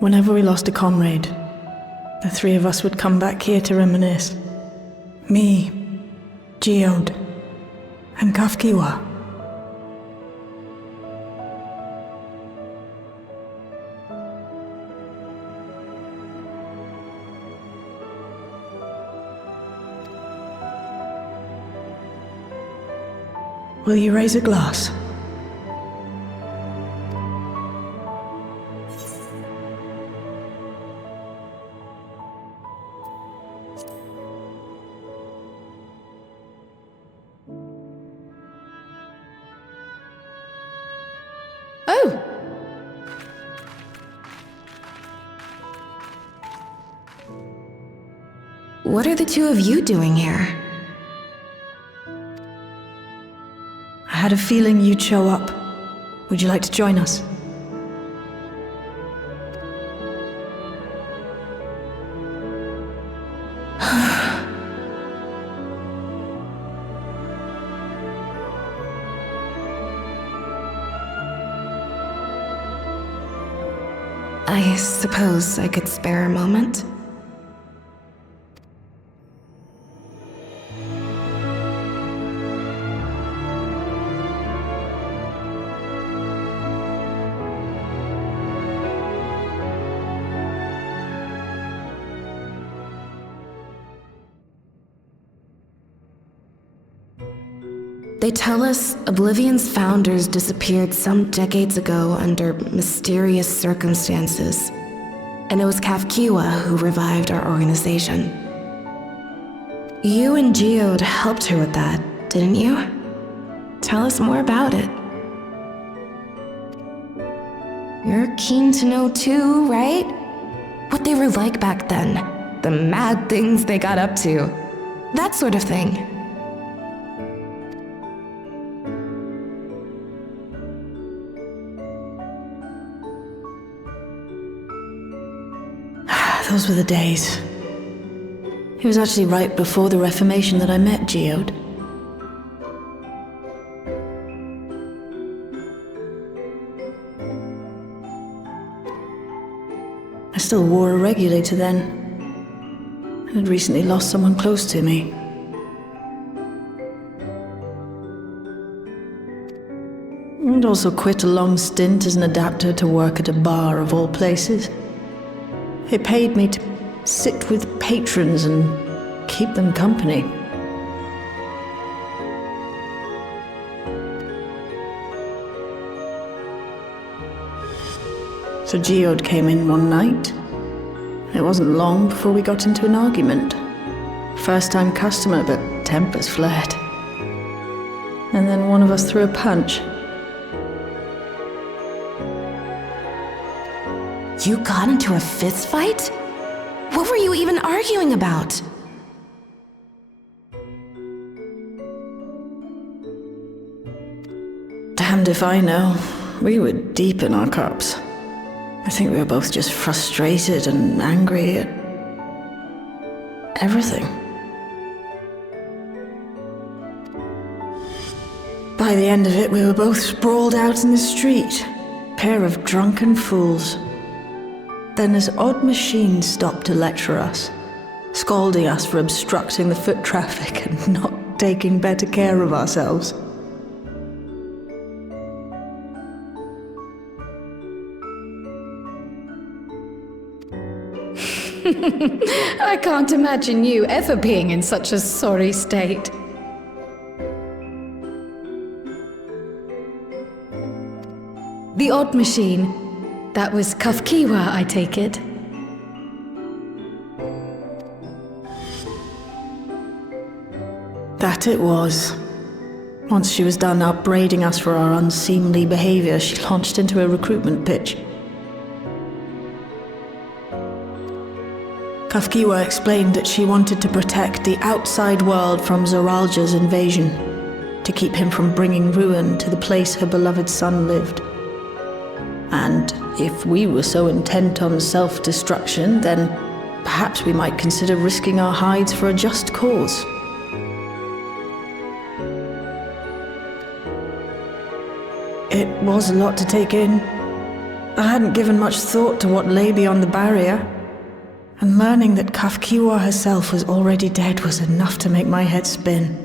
Whenever we lost a comrade, the three of us would come back here to reminisce. Me, Geode, and Kafkiwa. Will you raise a glass? Oh! What are the two of you doing here? I had a feeling you'd show up. Would you like to join us? I suppose I could spare a moment. They tell us Oblivion's founders disappeared some decades ago under mysterious circumstances, and it was Kafkiwa who revived our organization. You and Geode helped her with that, didn't you? Tell us more about it. You're keen to know too, right? What they were like back then, the mad things they got up to, that sort of thing. Those were the days. It was actually right before the Reformation that I met Geode. I still wore a regulator then. I had recently lost someone close to me. I'd also quit a long stint as an adapter to work at a bar of all places. It paid me to sit with patrons and keep them company. So Geode came in one night. It wasn't long before we got into an argument. First-time customer, but tempers flared. And then one of us threw a punch. You got into a fist fight? What were you even arguing about? Damned if I know. We were deep in our cups. I think we were both just frustrated and angry at everything. By the end of it, we were both sprawled out in the street. Pair of drunken fools. Then this odd machine stopped to lecture us, scolding us for obstructing the foot traffic and not taking better care of ourselves. I can't imagine you ever being in such a sorry state. The odd machine. That was Kafkiwa, I take it. That it was. Once she was done upbraiding us for our unseemly behavior, she launched into a recruitment pitch. Kafkiwa explained that she wanted to protect the outside world from Zoralja's invasion, to keep him from bringing ruin to the place her beloved son lived. And if we were so intent on self-destruction, then perhaps we might consider risking our hides for a just cause. It was a lot to take in. I hadn't given much thought to what lay beyond the barrier, and learning that Kafkiwa herself was already dead was enough to make my head spin.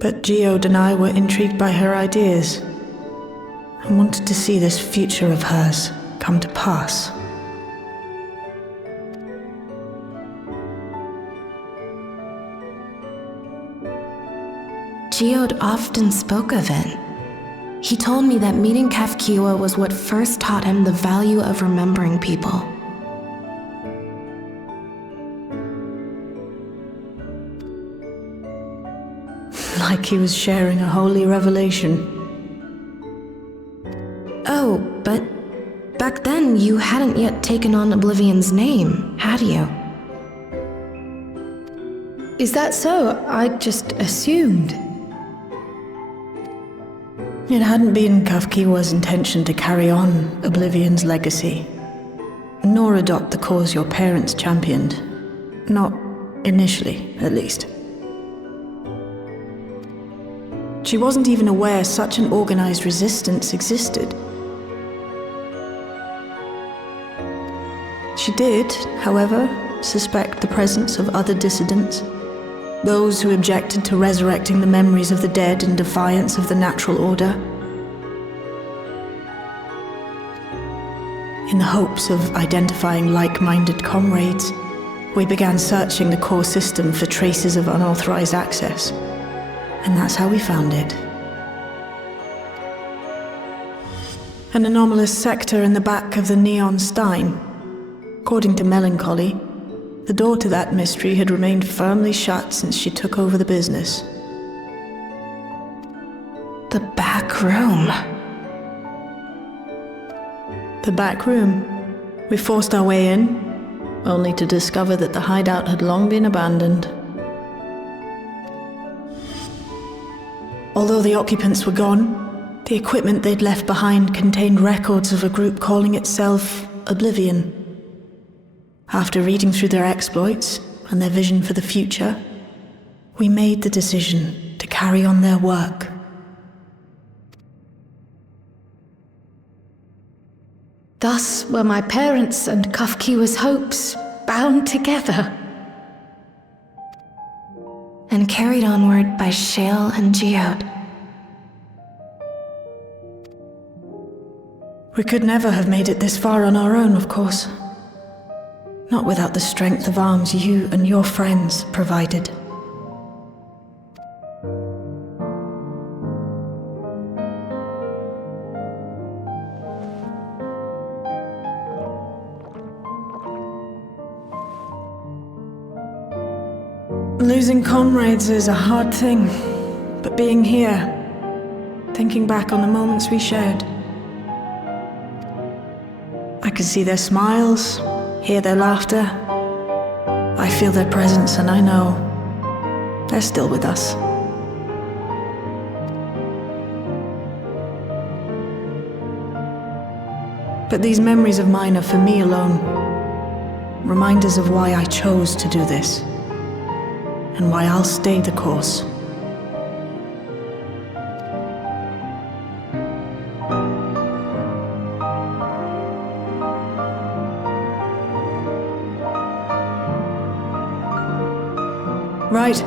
But Geode and I were intrigued by her ideas, and wanted to see this future of hers come to pass. Geode often spoke of it. He told me that meeting Kafkiwa was what first taught him the value of remembering people. Like he was sharing a holy revelation. Oh, but back then you hadn't yet taken on Oblivion's name, had you? Is that so? I just assumed. It hadn't been Kafkiwa's intention to carry on Oblivion's legacy, nor adopt the cause your parents championed. Not initially, at least. She wasn't even aware such an organized resistance existed. She did, however, suspect the presence of other dissidents, those who objected to resurrecting the memories of the dead in defiance of the natural order. In the hopes of identifying like-minded comrades, we began searching the core system for traces of unauthorized access. And that's how we found it. An anomalous sector in the back of the Neon Stein. According to Melancholy, the door to that mystery had remained firmly shut since she took over the business. The back room. The back room. We forced our way in, only to discover that the hideout had long been abandoned. Although the occupants were gone, the equipment they'd left behind contained records of a group calling itself Oblivion. After reading through their exploits and their vision for the future, we made the decision to carry on their work. Thus were my parents' and Kafkiwa's hopes bound together. And carried onward by Shale and Geode. We could never have made it this far on our own, of course. Not without the strength of arms you and your friends provided. Losing comrades is a hard thing, but being here, thinking back on the moments we shared, I can see their smiles, hear their laughter. I feel their presence, and I know they're still with us. But these memories of mine are for me alone. Reminders of why I chose to do this, and why I'll stay the course. Right.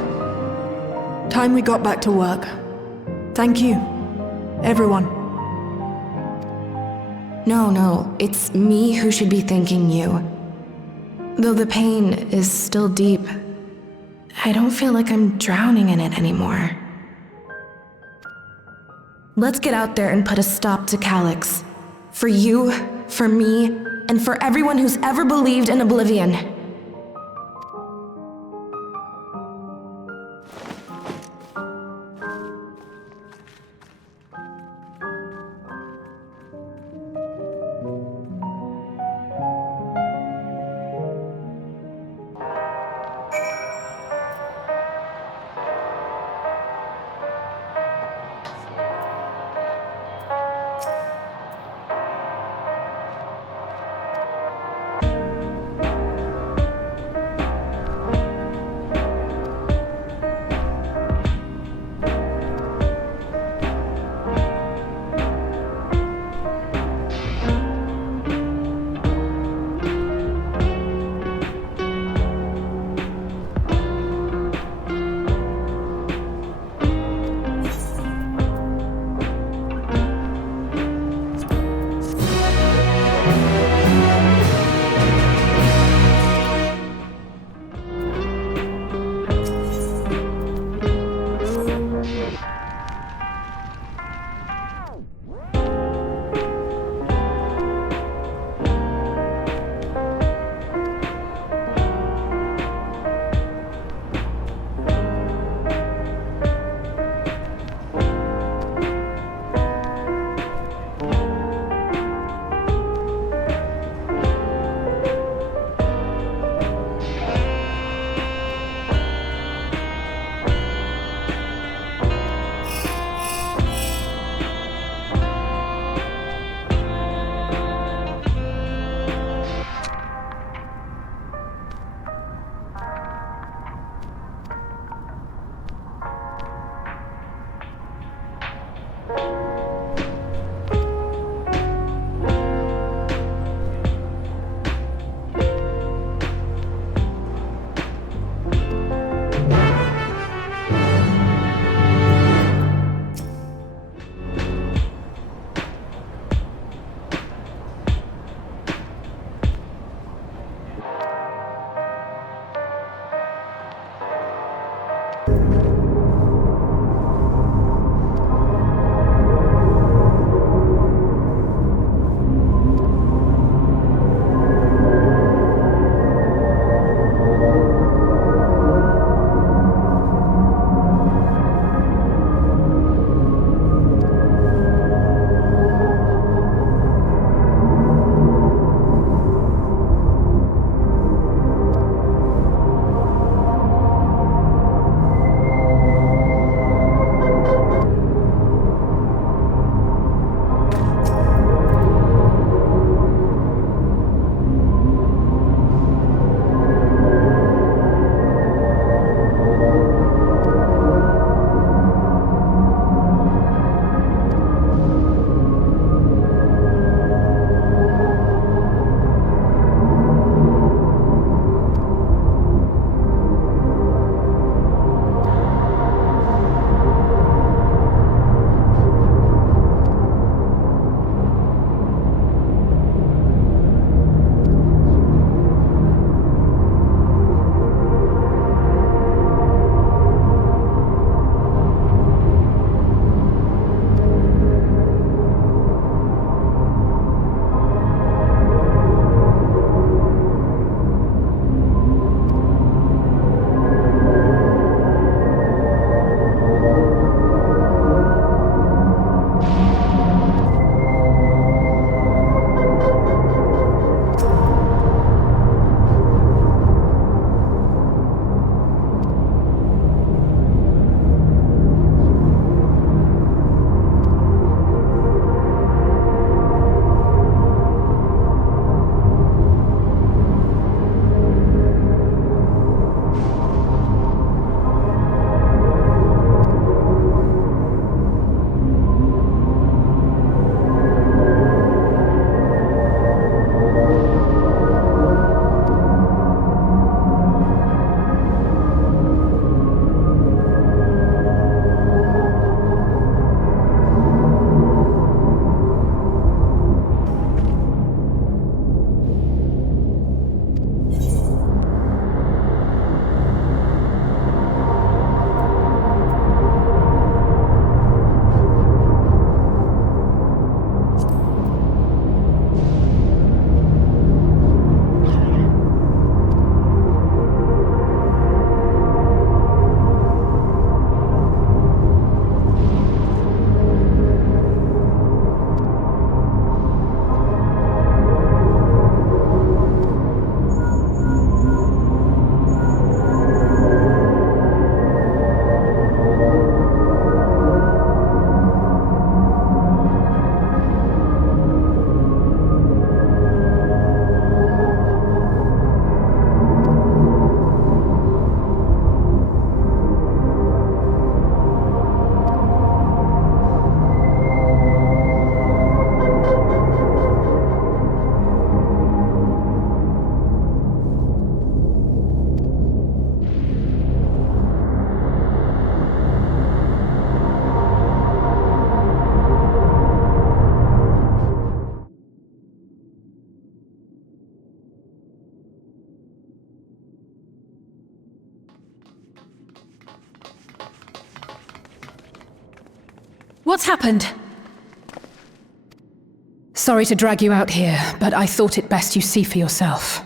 Time we got back to work. Thank you, everyone. No, it's me who should be thanking you. Though the pain is still deep, I don't feel like I'm drowning in it anymore. Let's get out there and put a stop to Calyx. For you, for me, and for everyone who's ever believed in Oblivion. What's happened? Sorry to drag you out here, but I thought it best you see for yourself.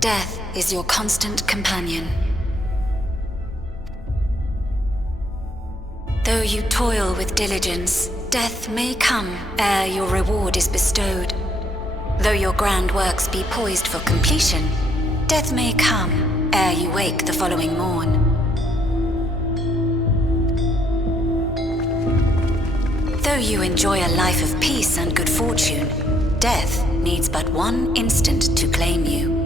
Death is your constant companion. Though you toil with diligence, death may come ere your reward is bestowed. Though your grand works be poised for completion, death may come ere you wake the following morn. Though you enjoy a life of peace and good fortune, death needs but one instant to claim you.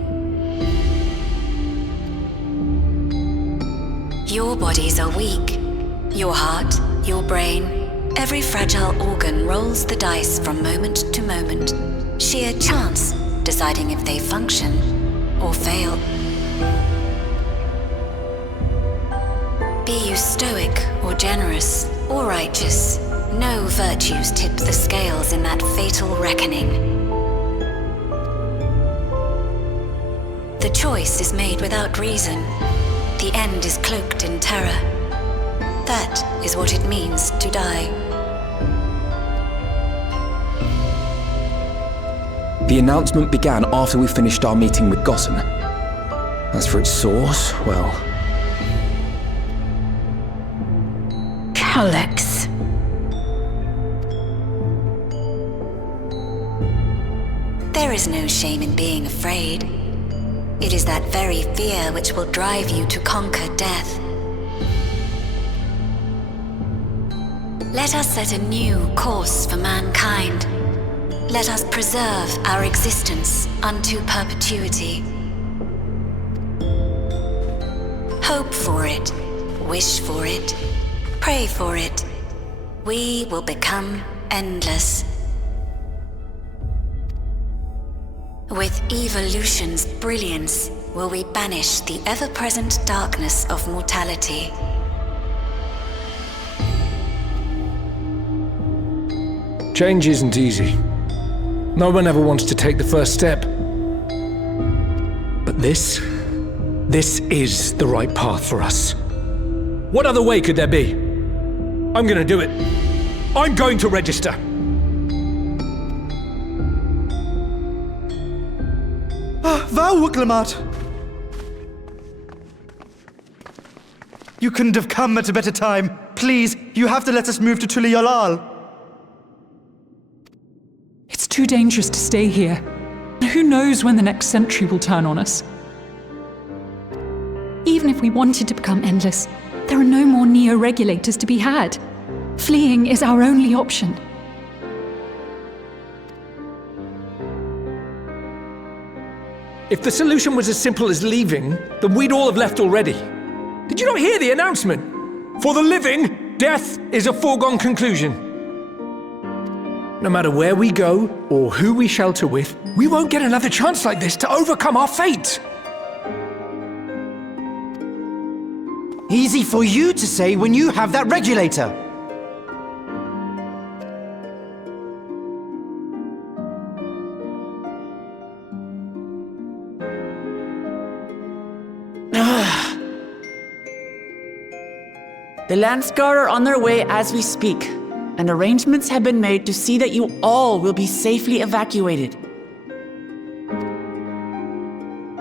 Your bodies are weak. Your heart, your brain, every fragile organ rolls the dice from moment to moment. Sheer chance deciding if they function or fail. Be you stoic or generous or righteous, no virtues tip the scales in that fatal reckoning. The choice is made without reason. The end is cloaked in terror. That is what it means to die. The announcement began after we finished our meeting with Gossen. As for its source, well... Alex. There is no shame in being afraid. It is that very fear which will drive you to conquer death. Let us set a new course for mankind. Let us preserve our existence unto perpetuity. Hope for it, wish for it, pray for it. We will become endless. With evolution's brilliance, will we banish the ever-present darkness of mortality. Change isn't easy. No one ever wants to take the first step. But this is the right path for us. What other way could there be? I'm gonna do it. I'm going to register. Wow, Wuklemat! You couldn't have come at a better time. Please, you have to let us move to Tuliyolal. It's too dangerous to stay here. Who knows when the next century will turn on us? Even if we wanted to become endless, there are no more neo-regulators to be had. Fleeing is our only option. If the solution was as simple as leaving, then we'd all have left already. Did you not hear the announcement? For the living, death is a foregone conclusion. No matter where we go, or who we shelter with, we won't get another chance like this to overcome our fate. Easy for you to say when you have that regulator. The Landsguard are on their way as we speak, and arrangements have been made to see that you all will be safely evacuated.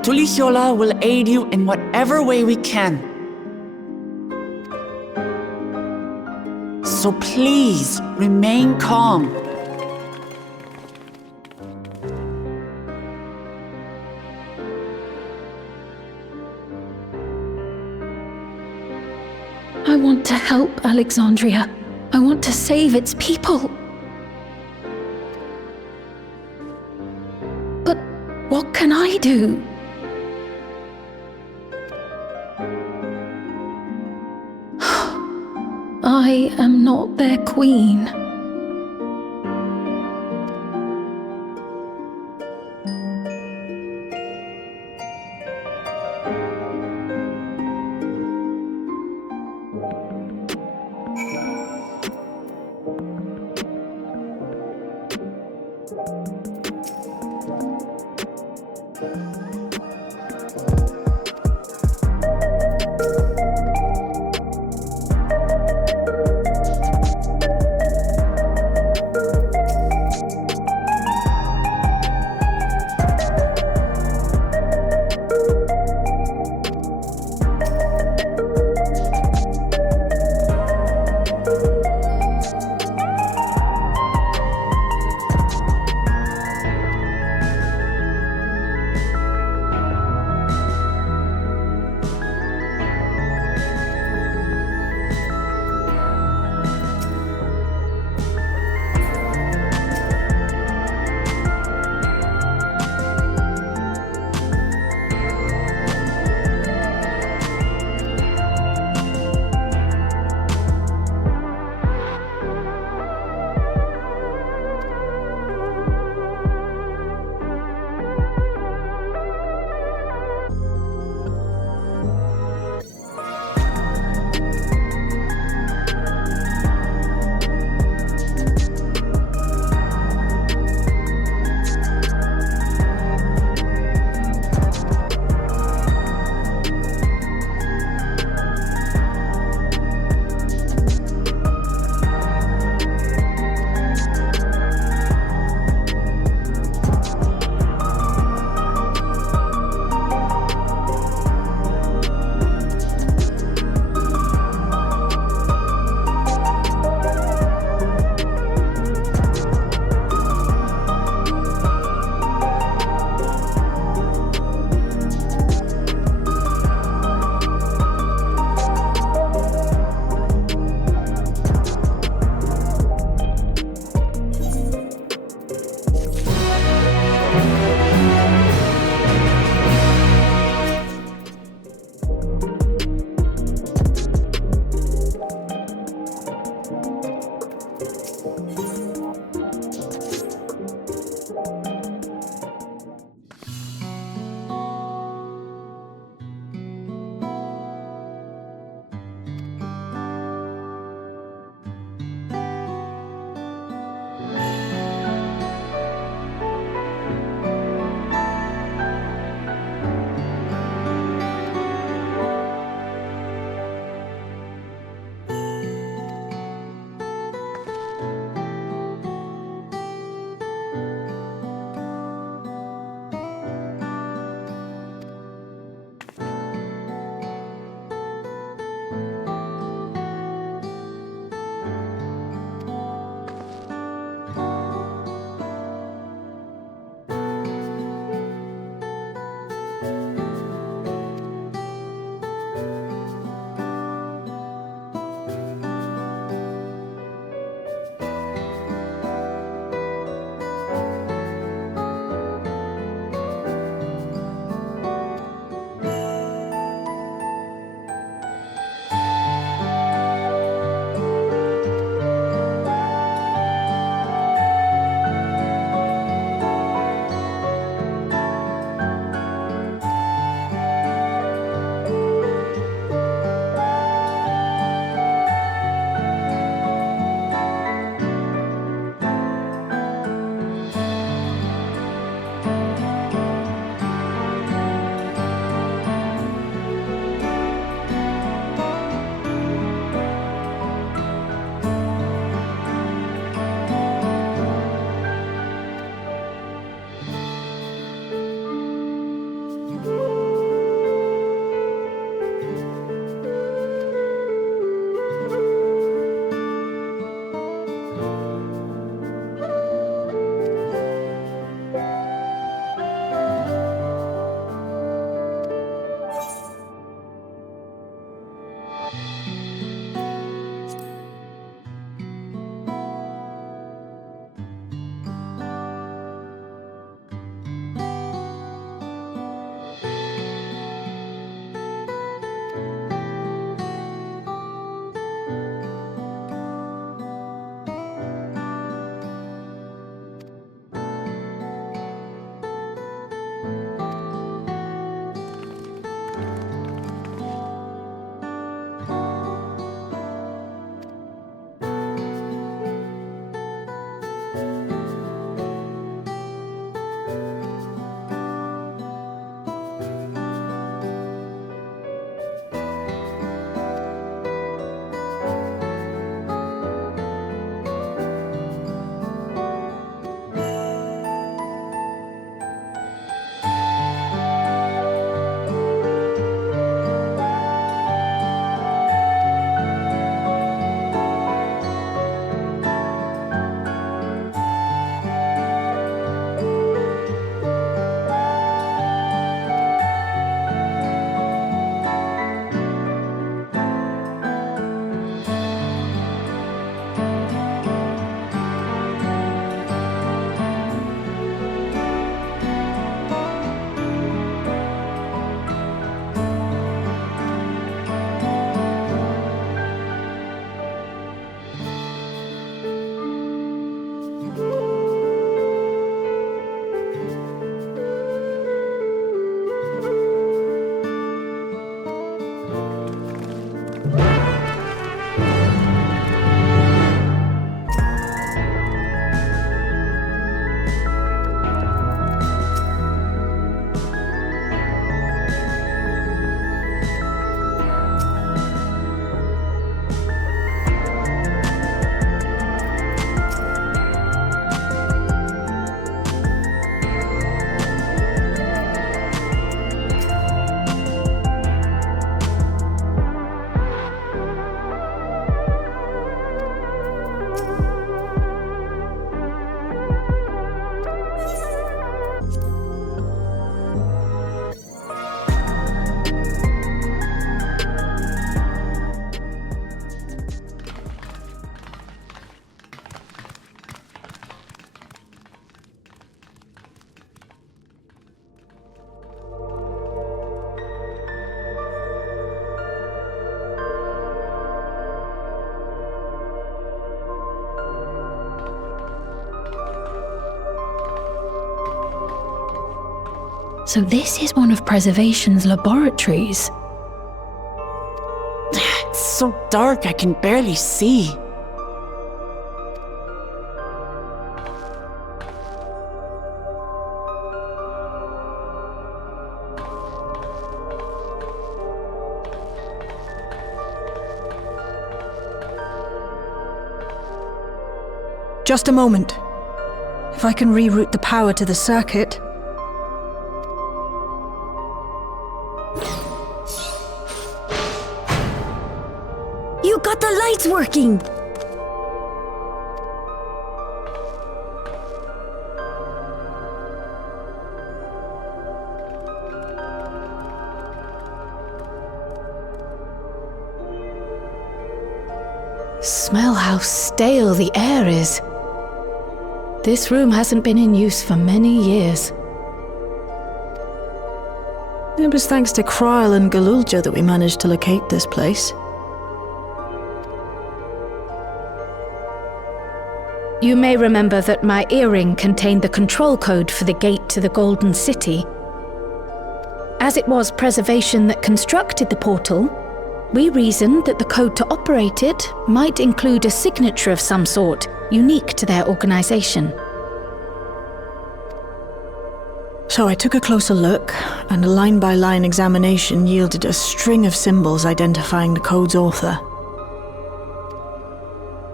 Tulishiola will aid you in whatever way we can. So please, remain calm. I want to help Alexandria. I want to save its people. But what can I do? I am not their queen. So this is one of Preservation's laboratories. It's so dark I can barely see. Just a moment. If I can reroute the power to the circuit. You got the lights working! Smell how stale the air is. This room hasn't been in use for many years. It was thanks to Kryl and Galulja that we managed to locate this place. You may remember that my earring contained the control code for the gate to the Golden City. As it was Preservation that constructed the portal, we reasoned that the code to operate it might include a signature of some sort, unique to their organization. So I took a closer look, and a line-by-line examination yielded a string of symbols identifying the code's author.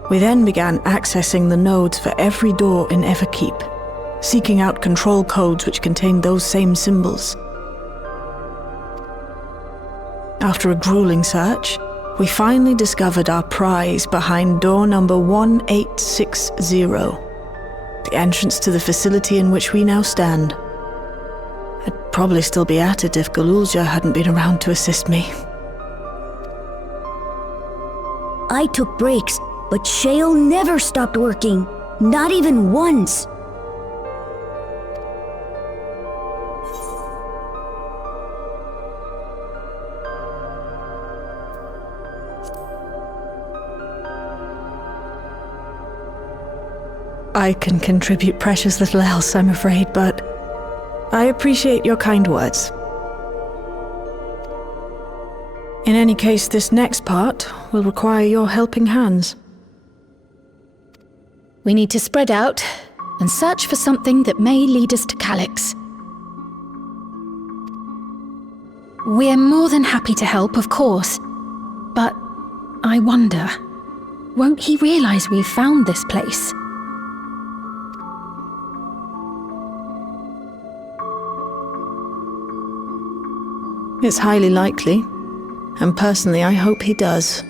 We then began accessing the nodes for every door in Everkeep, seeking out control codes which contained those same symbols. After a grueling search, we finally discovered our prize behind door number 1860, the entrance to the facility in which we now stand. I'd probably still be at it if Galulja hadn't been around to assist me. I took breaks, but Shale never stopped working. Not even once. I can contribute precious little else, I'm afraid, but I appreciate your kind words. In any case, this next part will require your helping hands. We need to spread out and search for something that may lead us to Calyx. We're more than happy to help, of course. But I wonder, won't he realize we've found this place? It's highly likely, and personally I hope he does.